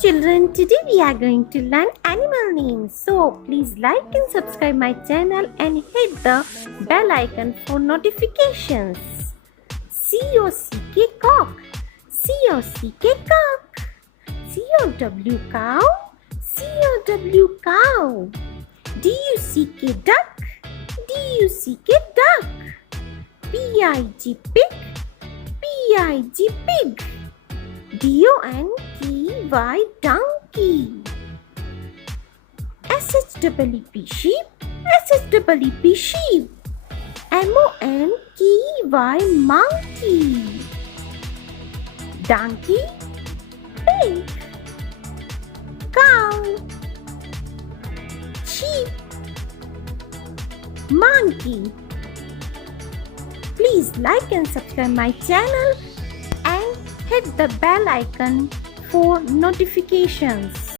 children, today we are going to learn animal names. So please like and subscribe my channel and hit the bell icon for notifications. C-O-C-K cock, C-O-C-K cock, C-O-W cow, C-O-W cow, D-U-C-K duck, D-U-C-K duck, P-I-G pig, P-I-G pig, D-O-N-K-Y donkey, S-H-E-E-P sheep, S-H-E-E-P sheep, M-O-N-K-E-Y monkey, donkey, pig, cow, sheep, monkey. Please like and subscribe my channel and hit the bell icon for notifications.